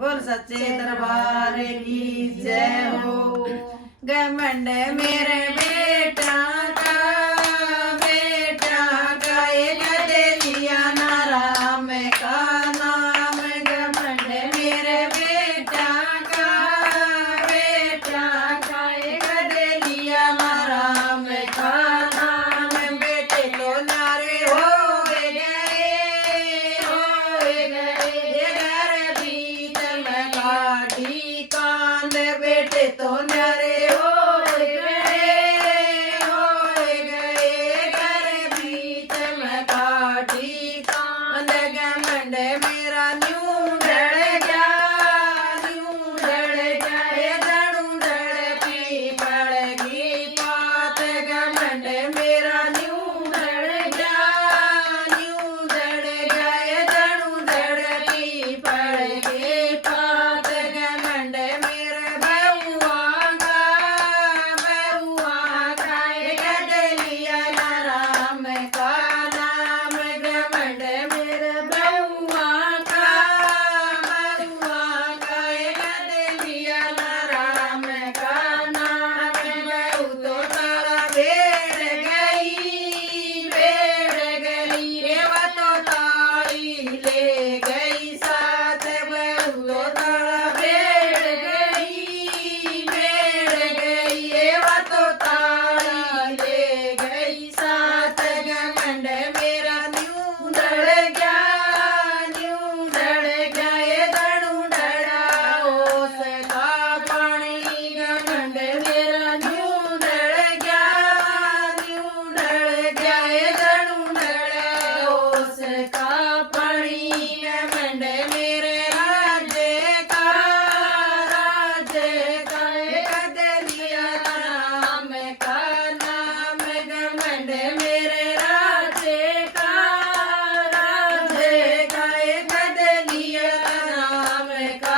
बोल सच्चे दरबार की जय हो। घमंड मेरे बेटा का एक दे लिया ना राम का नाम। घमंड मेरे बेटा का एक दे लिया ना राम का नाम। बेटे तो नारे हो कांद बेटे तो न्यारे हो गए घर बीच में काटी कांद। घमंड मेरा न्यू डर गया ये धड़ू धड़ पी पड़गी बात। घमंड मेरा न्यू डर गया ये धड़ू धड़ पी पड़गी बात। घमंड मेरे बहुआ का एक दे लिया ना राम का नाम। घमंड मेरे बहुआ का एक दे लिया ना राम का नाम। बहू तो तारा भेड़ गई रेवा तो ताड़ी ले गई साथ। बहू तो तारा भेड़ गई रेवा तो ताड़ी ले गई साथ। घमंड मेरा न्यू डर गया ये धड़ू डरा ओस का पानी। घमंड मेरा न्यू डर गया ये धड़ू डरा ओस का पानी। घमंड मेरे राज्य का एक दे लिया राम का नाम। घमंड मेरे राज्य का एक दे लिया राम का